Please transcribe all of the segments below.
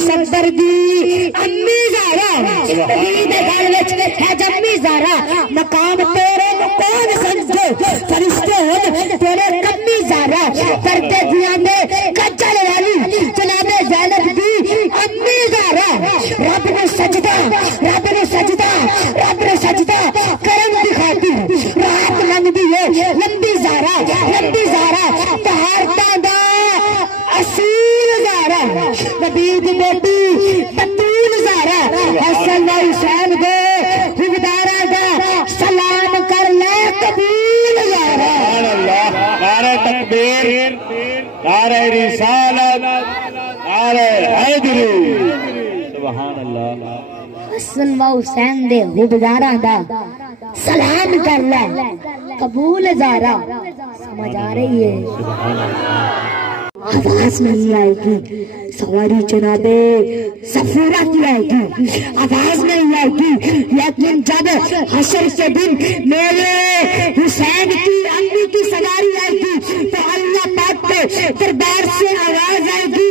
شبردی امی زہرا شہید گل وچ ہے جمی زہرا مقام تیرے نو کون سمجھے فرشتے ہن تیرے کمی زہرا پردے دیاں دے کچل والی جناب زینب دی امی زہرا رب نے سجدہ رب نے سجدہ رب نے سجدہ کرم دکھاتی رات لنگدی ہے لمبی زہرا طہارتاں دا اصول زہرا نبی دی بیٹی بطول زہرا حسن و حسین دے حقداراں دا سلام کر لے قبول زہرا سبحان اللہ نعرہ تکبیر نعرہ رسالت نعرہ حیدری سبحان اللہ حسن و حسین دے حقداراں دا سلام کر لے قبول زہرا سمجھ آ رہی ہے آواز نہیں آئے گی سواری جنابے صفورہ کی آئے گی آواز نہیں آئے گی لیکن جب حشر کے دن میرے حسین کی امی کی سواری آئے گی تو اللہ پاک کے دربار سے آواز آئے گی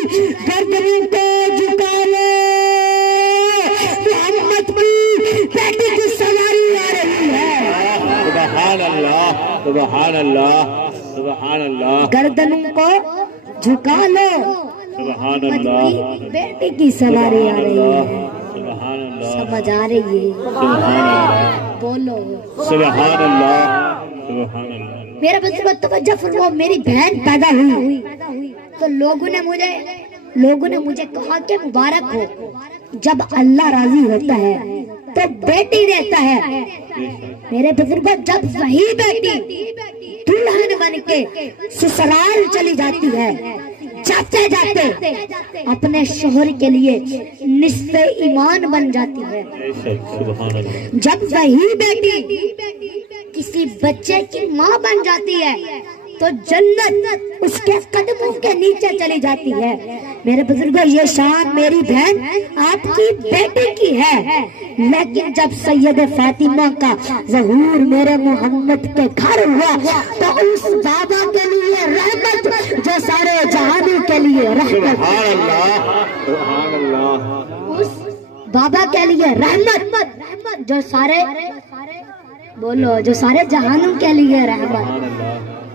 گردنوں کو جھکا لے محمد کی بیٹی کی سواری آ رہی ہے سبحان اللہ سبحان اللہ سبحان اللہ گردنوں کو جھکا لو سبحان اللہ بیٹی کی سواری آ رہی ہے سبحان اللہ سمجھ آ رہی ہے سبحان اللہ بولو سبحان اللہ سبحان اللہ میرا بزرگ توجہ فرماؤ میری بہن پیدا ہوئی تو لوگوں نے مجھے کہا کہ مبارک ہو جب اللہ راضی ہوتا ہے تو بیٹی دیتا ہے میرے بزرگوں جب وہی بیٹی دلہن بن کے سسرال چلی جاتی ہے جاتے جاتے اپنے شوہر کے لیے نصف ایمان بن جاتی ہے سبحان اللہ جب وہی بیٹی کسی بچے کی ماں بن جاتی ہے تو جنت اس کے قدموں کے نیچے چلی جاتی ہے میرے بزرگوں یہ شان میری بہن آپ کی بیٹی کی ہے لیکن جب سید فاطمہ کا ظہور میرے محمد کے گھر ہوا تو اس بابا کے لیے رحمت جو سارے جہانوں کے لیے رحمت سبحان اللہ اس بابا کے لیے رحمت جو سارے بولو جو سارے جہانوں کے لیے رحمت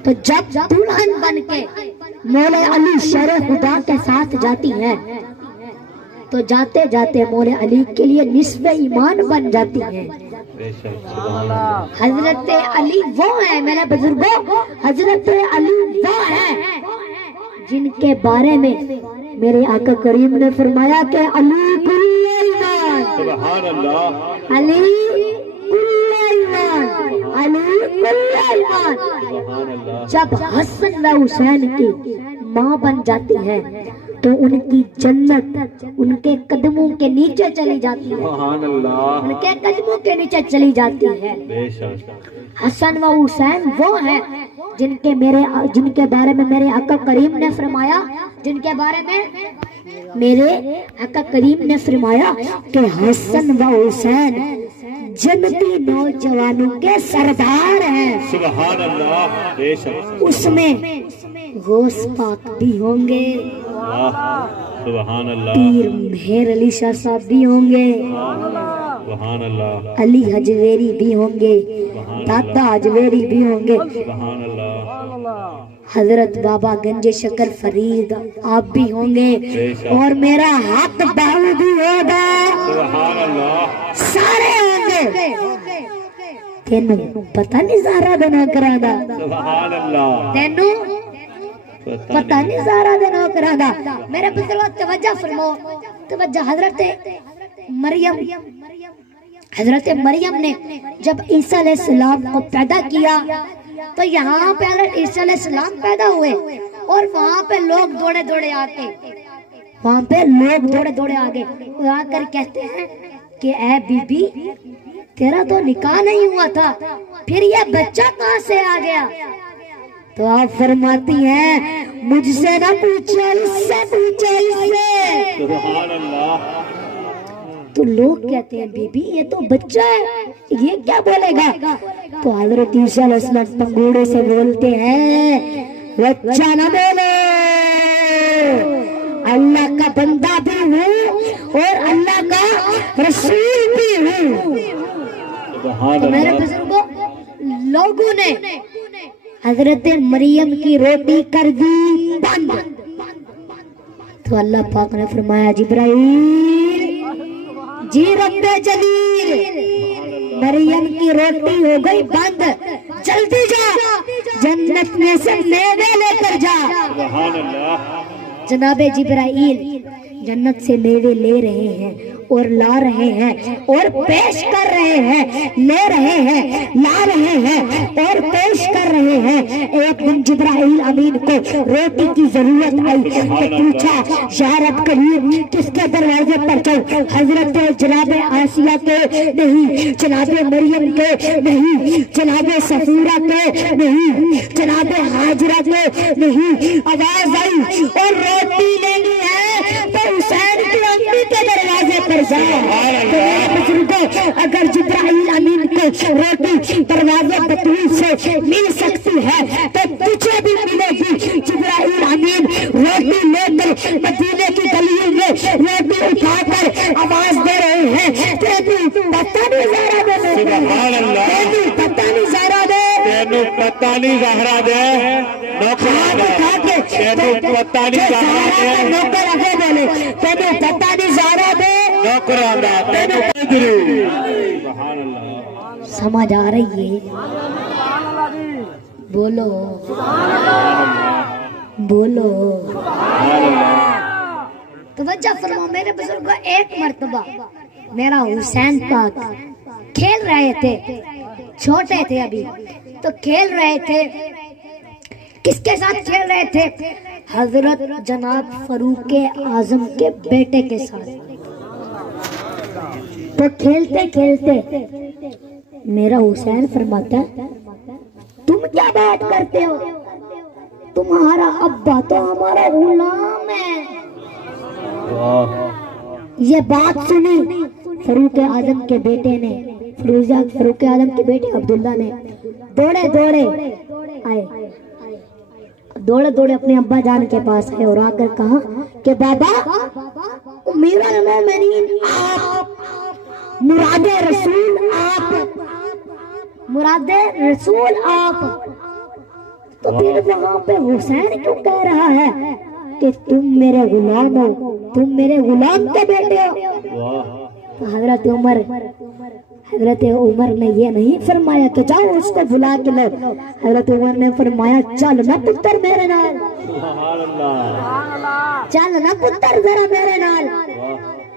تو جب دلہن بن کے مولا علی شر خدا کے ساتھ جاتی ہیں تو جاتے جاتے مولا علی کے لیے نصف ایمان بن جاتی ہیں حضرت علی وہ ہیں میرے بزرگوں حضرت علی وہ ہیں جن کے بارے میں میرے آقا کریم نے فرمایا کہ علی کل ایمان سبحان اللہ علی کل ایمان علی کل ایمان سبحان اللہ جب حسن و حسین کی ماں بن جاتی ہے تو ان کی جنت ان کے قدموں کے نیچے چلی جاتی ہے سبحان اللہ ان کے قدموں کے نیچے چلی جاتی ہے بے شک حسن و حسین وہ ہیں جن کے بارے میں میرے آقا کریم نے فرمایا جن کے بارے میں میرے آقا کریم نے فرمایا کہ حسن و حسین جنتی نوجوانوں کے سردار ہیں سبحان اللہ بے شک اس میں غوث پاک بھی ہوں گے سبحان اللہ پیر مہر علی شاہ صاحب بھی ہوں گے سبحان اللہ علی حجویری بھی ہوں گے دادا حجویری بھی ہوں گے سبحان اللہ حضرت بابا گنج شکر فرید آپ بھی ہوں گے اور میرا ہاتھ باؤ بھی ہوگا سبحان اللہ سارے ہوں گے تینوں پتہ نہیں زہرا دا نوکراں دا سبحان اللہ تینوں پتہ نہیں زہرا دا نوکراں دا میرے بزرگوں توجہ فرماؤ توجہ حضرت مریم نے جب عیسیٰ علیہ السلام کو پیدا کیا تو یہاں پہ حضرت عیسیٰ علیہ السلام پیدا ہوئے اور وہاں پہ لوگ دوڑے دوڑے آگے آ کر کہتے ہیں کہ اے بی بی تیرا تو نکاح نہیں ہوا تھا پھر یہ بچہ کہاں سے آ گیا تو آپ فرماتی ہیں مجھ سے نہ پوچھو اس سے پوچھو اس سے سبحان اللہ تو لوگ کہتے ہیں بی بی یہ تو بچہ ہے یہ کیا بولے گا تو حضرت عیسیٰ علیہ السلام پنگوڑے سے بولتے ہیں بچہ نہ بولے اللہ کا بندہ بھی ہوں اور اللہ کا رسول بھی ہوں۔ تو میرے بزرگوں، لوگوں نے حضرت مریم کی روٹی کر دی بند، تو اللہ پاک نے فرمایا جبرائیل جی رب جلیل، مریم کی روٹی ہو گئی بند، جلدی جا جنت میں سے میوے لے کر جا۔ جناب جبرائیل جنت سے میوے لے رہے ہیں اور لا رہے ہیں اور پیش کر رہے ہیں، لے رہے ہیں، لا رہے ہیں اور پیش کر رہے ہیں۔ ایک دن جبرائیل امین کو روٹی کی ضرورت آئی تو پوچھا یا رب کریم کس کے دروازے پر چل؟ حضرت جناب آسیہ کے نہیں، جناب مریم کے نہیں، جناب صفورہ کے نہیں، جناب حاجرہ کے نہیں، آواز آئی اور روٹی لینی ہے تو حسین کی امی کے دروازے پر جائے۔ تو میرے بزرگوں، اگر جبرائیل امین کو روٹی دروازے بطول سے مل سکتی ہے تو تجھے بھی ملے گی۔ جبرائیل امین روٹی لے کر مدینے کی گلیوں میں روٹی اٹھا کر آواز دے رہے ہیں، تینوں پتہ نہیں زہرا دے، تینوں پتہ نہیں زہرا دے، تینوں پتہ نہیں زہرا دے، ہاتھ اٹھا کے تینوں پتہ نہیں زہرا دے، نوکر آگے بولے تینوں پتہ نہیں زہرا دے، سمجھ آ رہی ہے؟ بولو بولو توجہ فرماؤ میرے بزرگوں۔ ایک مرتبہ میرا حسین پاک کھیل رہے تھے، چھوٹے تھے ابھی تو کھیل رہے تھے، کس کے ساتھ کھیل رہے تھے؟ حضرت جناب فاروق اعظم کے بیٹے کے ساتھ۔ تو کھیلتے کھیلتے میرا حسین فرماتا ہے تم کیا بات کرتے ہو؟ تمہارا ابا تو ہمارا غلام ہے۔ یہ بات سنی فاروق اعظم کے بیٹے نے، فاروق اعظم کے بیٹے عبداللہ نے دوڑے دوڑے آئے، دوڑے دوڑے اپنے ابا جان کے پاس آئے اور آ کر کہا کہ بابا امیر المومنین آپ، مراد رسول آپ، مراد رسول آپ۔ تو پھر وہاں پہ حسین کیوں کہہ رہا ہے کہ تم میرے غلام ہو، تم میرے غلام کے بیٹے ہو؟ تو حضرت عمر نے یہ نہیں فرمایا کہ جاؤ اس کو بلا کے لو، حضرت عمر نے فرمایا چل نہ پتر میرے نال، چل نہ پتر ذرا میرے نال۔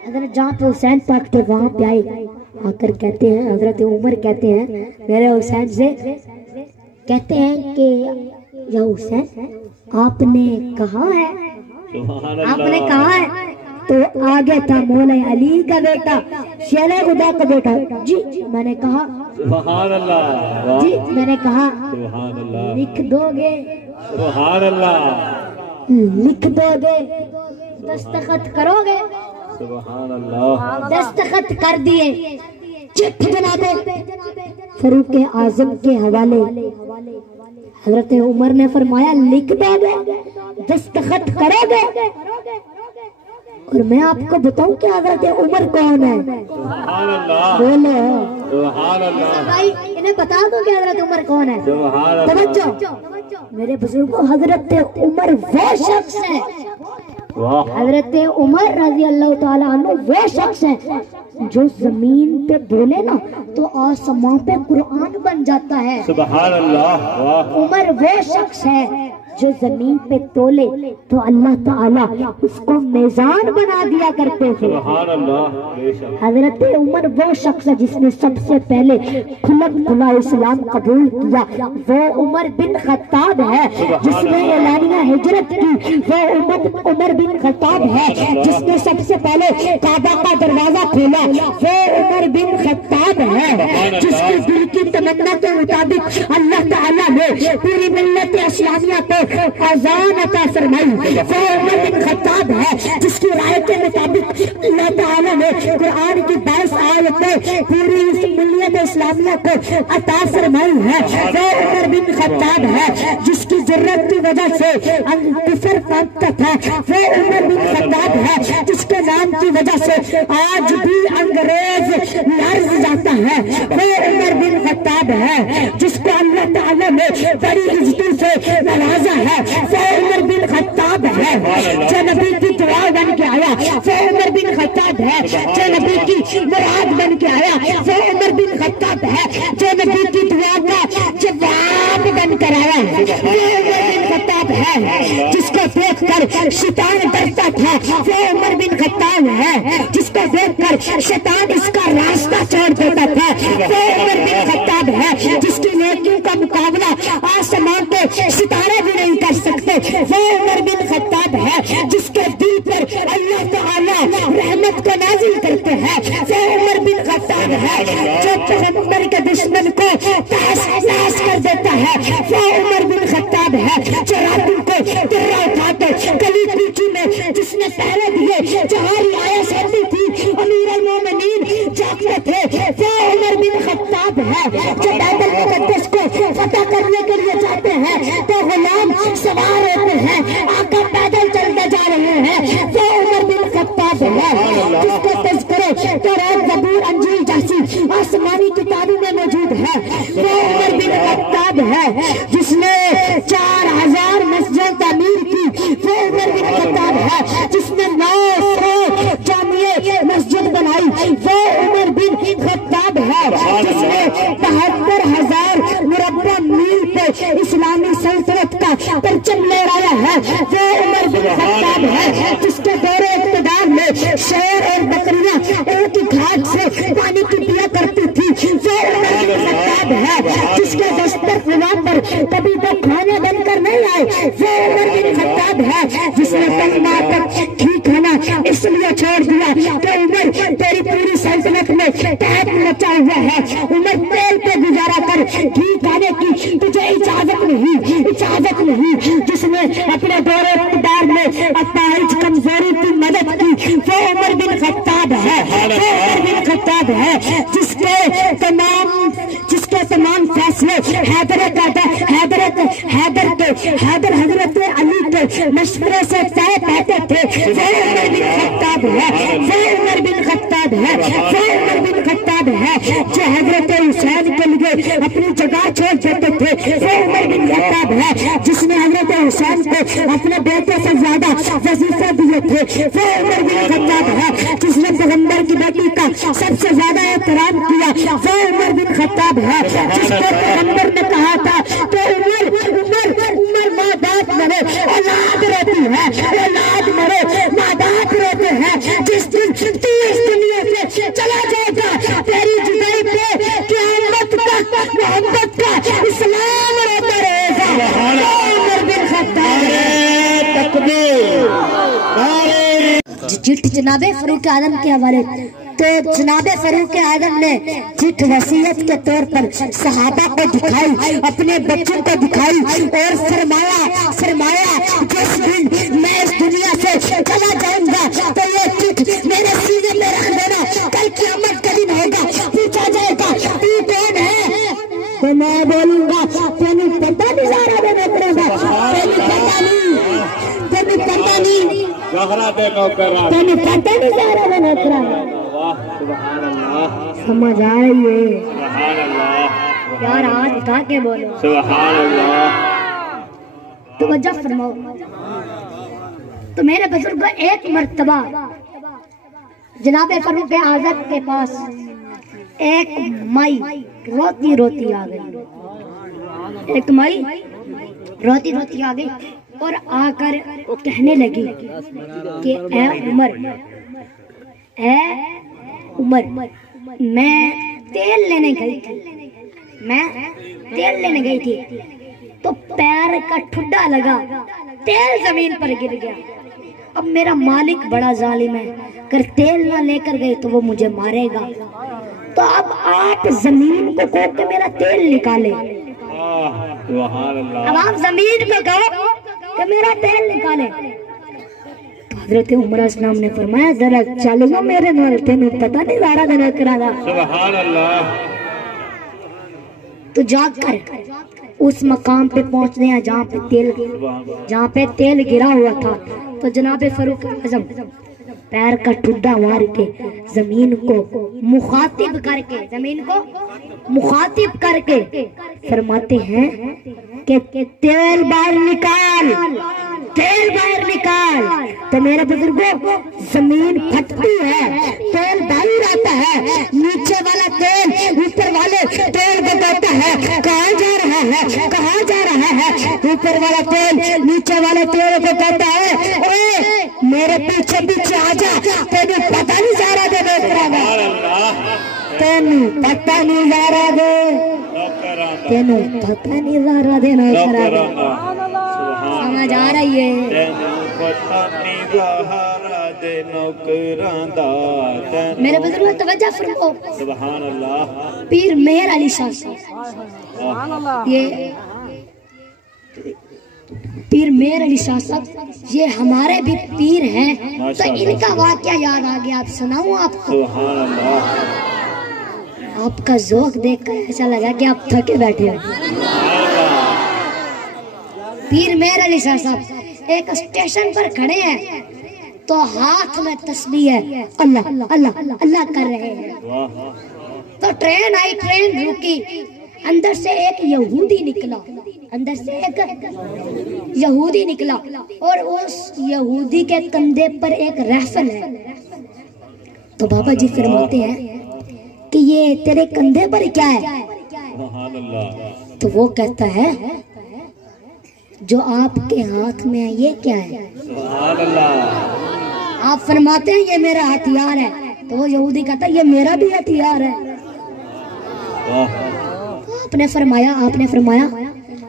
حضرت جہاں پہ حسین پاک تھے وہاں پہ آئے، آ کر کہتے ہیں، حضرت عمر کہتے ہیں میرے حسین سے، کہتے ہیں کہ یا حسین آپ نے کہا ہے، آپ نے کہا ہے؟ تو آگے تھا مولا علی کا بیٹا، شیر خدا کا بیٹا، جی میں نے کہا، سبحان اللہ، جی میں نے کہا سبحان اللہ، لکھ دو گے، سبحان اللہ، لکھ دو گے، دستخط کرو گے؟ سبحان اللہ، دستخط کر دیے، چٹ بنا دے فاروق اعظم کے حوالے۔ حضرت عمر نے فرمایا لکھ دو گے، دستخط کرو گے؟ اور میں آپ کو بتاؤں کہ حضرت عمر کون ہے؟ سبحان اللہ، بولو سبحان اللہ، بھائی انہیں بتا دو کہ حضرت عمر کون ہے؟ سبحان اللہ، توجہ میرے بزرگوں، حضرت عمر وہ شخص ہے، حضرت عمر رضی اللہ تعالیٰ عنہ وہ شخص ہے جو زمین پہ بولے نا تو آسمان پہ قرآن بن جاتا ہے۔ سبحان اللہ، عمر وہ شخص ہے جو زمین پہ تولے تو اللہ تعالیٰ اس کو میزان بنا دیا کرتے تھے۔ سبحان اللہ، بے شک۔ حضرت عمر وہ شخص ہے جس نے سب سے پہلے کھلم کھلا اسلام قبول کیا، وہ عمر بن خطاب ہے جس نے اعلانیہ ہجرت کی، وہ عمر بن خطاب ہے جس نے سب سے پہلے کعبہ کا دروازہ کھولا، وہ عمر بن خطاب ہے جس کی دل کی تمنا کے مطابق اللہ تعالیٰ نے پوری ملت اسلامیہ کو اذان عطا فرمائی، وہ عمر بن خطاب ہے جس کی رائے کے مطابق اللہ تعالیٰ نے قرآن کی 22 آیتیں پوری ملیت اسلامیہ کو عطا فرمائی ہے وہ عمر بن خطاب ہے، جس کی ضرورت کی وجہ سے کفر کانپتا تھا وہ عمر بن خطاب ہے، جس کے نام کی وجہ سے آج بھی انگریز لرز جاتا ہے وہ عمر بن خطاب ہے، جس کو اللہ تعالیٰ نے بڑی عزتوں سے نوازا ہے وہ عمر بن خطاب ہے، جو نبی کی دعا بن کے آیا وہ عمر بن خطاب ہے، جو نبی کی مراد بن کے آیا وہ عمر بن خطاب ہے، جو نبی کی دعا کا جواب بن کر آیا وہ عمر بن خطاب ہے، جس کو دیکھ کر شیطان ڈرتا تھا وہ عمر بن خطاب ہے، جس کو دیکھ کر شیطان اس کا راستہ چھوڑ دیتا تھا وہ عمر بن خطاب ہے، جس کی نیکیوں کا مقابلہ آسمان کے ستارے بھی نہیں کر سکتے وہ عمر بن خطاب ہے، جس کے دل پر اللہ تعالیٰ رحمت کو نازل کرتے ہیں وہ عمر بن خطاب ہے، جو پیغمبر کے دشمن کو تاس تاس کر دیتا ہے وہ عمر بن خطاب ہے، جو راتوں کو درہ اٹھا کے گلی کوچی میں جس نے پہرے دیے جہاں رعایت ہوتی تھی امیر المومنین جاگتے تھے وہ عمر بن خطاب ہے، جو بیت المقدس کو فتح کرنے کے لیے جاتے ہیں تو غلام سوار ہوتے ہیں آقا پیدل چلتے جا رہے ہیں وہ عمر بن خطاب ہے، جس کو تذکرے تورات زبور انجیل جیسی آسمانی کتابوں میں موجود ہے وہ عمر بن خطاب ہے، جس نے 4000 مسجد تعمیر کی وہ عمر بن خطاب ہے، جس نے 900 جامع مسجد بنائی وہ عمر بن خطاب ہے، جس نے 72,000 مربع میل پہ اسلامی سلطنت کا پرچم لہرایا ہے وہ عمر بن خطاب ہے، جس کے دور اقتدار میں شیر اور بکریاں ایک ہی گھاٹ سے پانی کی پیا کرتی تھی وہ عمر بن خطاب ہے، جس کے دسترخوان پر کبھی وہ کھانے بن کر نہیں آئے وہ عمر بن خطاب ہے، جس نے کلمہ تک گھی کھانا اس لیے چھوڑ دیا کہ عمر تیری پوری سلطنت میں تحت مچا ہوا ہے، عمر تیل پہ گزارا کر گھی کھانے کی تجھے اجازت نہیں، جس نے اپنے دور اقتدار میں اپائج کمزوری کی مدد کی وہ عمر بن خطاب ہے وہ عمر بن خطاب ہے، جس کے تمام فیصلے حیدر حضرت علی کے مشورے سے طے پاتے تھے وہ عمر بن خطاب ہے وہ عمر بن خطاب ہے وہ عمر بن خطاب ہے، جو حضرت حسین کے لیے اپنی جگہ چھوڑ دیتے تھے وہ عمر بن خطاب ہے، جس نے حضرت حسین کو اپنے بیٹے سے زیادہ وظیفے دیے تھے وہ عمر بن خطاب ہے، جس نے پیغمبر کی بیٹی کا سب سے زیادہ احترام کیا وہ عمر بن خطاب ہے، جس کو پیغمبر نے کہا تھا کہ عمر ماں باپ مرے اولاد روتی ہے، اولاد مرے ماں باپ روتے ہیں، جس دن تو اس دنیا سے چلا جائے گا تیری جدائی پہ قیامت تک محبت کا اسلام روتا رہے گا عمر بن خطاب چٹھ جناب فاروق اعظم کے حوالے تو جناب فاروق اعظم نے چٹھ وصیت کے طور پر صحابہ کو دکھائی، اپنے بچوں کو دکھائی اور فرمایا جس دن میں اس دنیا سے چلا جاؤں گا تو یہ چٹھ میرے سینے میں رکھ دینا، کل قیامت کا دن ہوگا پوچھا جائے گا تو کون ہے تو میں بولوں گا تینوں پتہ نہیں زہرا میں نکلے گا، تینوں پتہ نہیں تینوں پتہ نہیں زہرا میں نکلے گا، سمجھ آئیے یار ہاتھ اٹھا کے بولو سبحان اللہ، توجہ فرماؤ۔ تو میرے بزرگ ایک مرتبہ جناب فاروق اعظم کے پاس ایک مائی روتی روتی آ گئی، ایک مائی روتی روتی آ گئی اور آ کر کہنے لگی کہ اے عمر میں تیل لینے گئی تھی تو پیر کا ٹھڈا لگا، تیل زمین پر گر گیا، اب میرا مالک بڑا ظالم ہے، اگر تیل نہ لے کر گئے تو وہ مجھے مارے گا، تو اب آپ زمین کو کہو کہ میرا تیل نکالے، اب آپ زمین کو کہو کہ میرا تیل نکالے، تو حضرت عمر اسلام نے فرمایا ذرا چل گا میرے نال تینوں پتہ نہیں زہرا دے نوکراں دا سبحان اللہ تو جاگ کر اس مقام پہ پہنچنے ہیں جہاں پہ تیل گرا ہوا تھا تو جناب فاروق اعظم پیر کا ٹھڈا مار کے زمین کو مخاطب کر کے فرماتے ہیں کہ تیل باہر نکال تو میرے بزرگوں زمین پھٹتی ہے تیل باہر آتا ہے نیچے والا تیل اوپر والے تیل کو کہتا ہے کہاں جا رہا ہے اوپر والا تیل نیچے والے تیل کو کہتا ہے اے میرے پیچھے آ جا تینوں پتہ نہیں زہرا دے تینوں پتہ نہیں زہرا دے سمجھ آ رہی ہے میرے بزرگوں توجہ فرماؤ سبحان اللہ پیر مہر علی شاہ صاحب یہ پیر مہر علی شاہ صاحب یہ ہمارے بھی پیر ہیں تو ان کا واقعہ یاد آ گیا آپ سناؤں آپ کو سبحان اللہ آپ کا ذوق دیکھ کر ایسا لگا کہ آپ تھکے بیٹھے ہو پیر مہر علی شاہ صاحب ایک اسٹیشن پر کھڑے ہیں تو ہاتھ میں تسبیح ہے اللہ اللہ اللہ کر رہے ہیں تو ٹرین آئی ٹرین رکی اندر سے ایک یہودی نکلا اور اس یہودی کے کندھے پر ایک رائفل ہے تو بابا جی فرماتے ہیں کہ یہ تیرے کندھے پر کیا ہے سبحان اللہ تو وہ کہتا ہے جو آپ کے ہاتھ میں ہے یہ کیا ہے سبحان اللہ آپ فرماتے ہیں یہ میرا ہتھیار ہے تو وہ یہودی کہتا ہے یہ میرا بھی ہتھیار ہے آپ نے فرمایا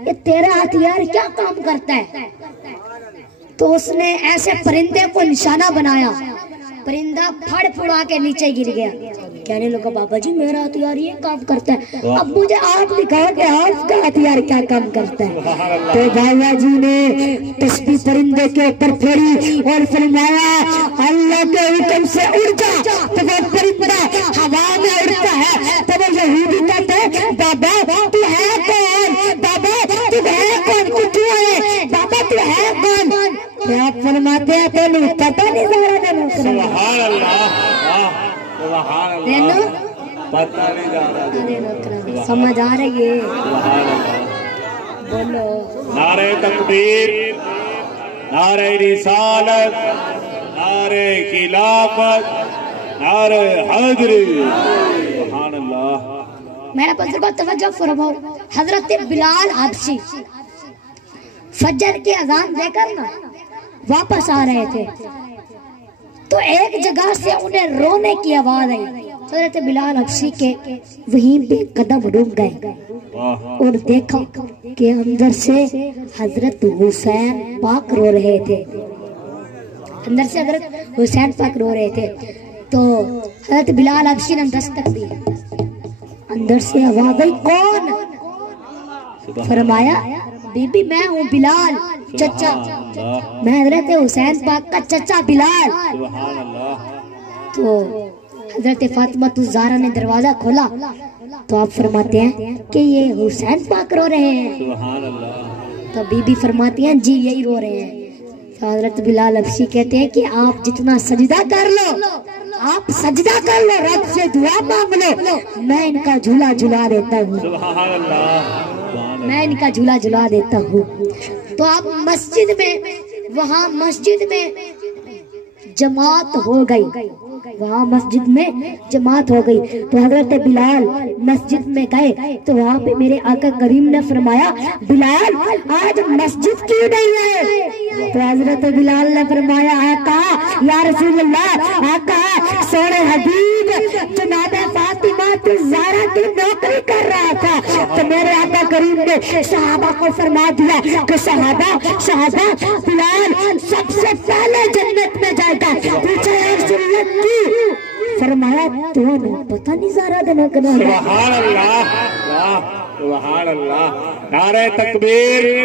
یہ تیرا ہتھیار کیا کام کرتا ہے تو اس نے ایسے پرندے کو نشانہ بنایا پرندہ پھڑ پھڑا کے نیچے گر گیا کہنے لگا بابا جی میرا ہتھیار یہ کام کرتا ہے اب مجھے آپ دکھاؤ کہ آپ کا ہتھیار کیا کام کرتا ہے تو بابا جی نے تسبیح پرندے کے اوپر پھیری اور فرمایا اللہ کے حکم سے اڑ جا تو وہ پرندہ ہوا میں اڑتا ہے تو وہ یہودی کہتے ہیں بابا تو ہے کون بابا تو ہے کون تو ہے بابا تو ہے کون آپ فرماتے ہیں تو نہیں پتہ نہیں زہرا دے سبحان اللہ سبحان اللہ پتہ نہیں زہرا سمجھ آ رہی ہے سبحان اللہ بولو نعرہ تکبیر نعرہ رسالت نعرہ خلافت نعرہ حیدری سبحان اللہ میرا بزرگوں توجہ فرماؤ حضرت بلال حبشی فجر کی اذان دے کر نا واپس آ رہے تھے تو ایک جگہ سے انہیں رونے کی آواز آئی حضرت بلال حبشی کے وہیں پہ قدم رک گئے اور دیکھا کہ اندر سے حضرت حسین پاک رو رہے تھے اندر سے حضرت حسین پاک رو رہے تھے تو حضرت بلال حبشی نے دستک دی اندر سے آواز آئی کون فرمایا بی بی میں ہوں بلال چچا میں حضرت حسین پاک کا چچا بلال سبحان اللہ تو حضرت فاطمہ الزہرا نے دروازہ کھولا تو آپ فرماتے ہیں کہ یہ حسین پاک رو رہے ہیں سبحان اللہ تو بی بی فرماتی ہیں جی یہی رو رہے ہیں تو حضرت بلال حبشی کہتے ہیں کہ آپ جتنا سجدہ کر لو آپ سجدہ کر لو رب سے دعا مانگ لو میں ان کا جھولا جھلا دیتا ہوں سبحان اللہ میں ان کا جھولا جھلا دیتا ہوں تو آپ مسجد میں وہاں مسجد میں جماعت ہو گئی وہاں مسجد میں جماعت ہو گئی تو حضرت بلال مسجد میں گئے تو وہاں پہ میرے آقا کریم نے فرمایا بلال آج مسجد کیوں نہیں ہے تو حضرت بلال نے فرمایا آقا یا رسول اللہ آقا سونے حبیب جناب فاطمہ الزہرا کی نوکری کر رہا تھا تو میرے آقا کریم نے صحابہ کو فرما دیا کہ صحابہ بلال سب سے پہلے جنت میں جائے گا پیچھے ایک سنت کی فرمایا تو پتہ نہیں زہرا دینا کرنا سبحان اللہ سبحان اللہ نعرہ تکبیر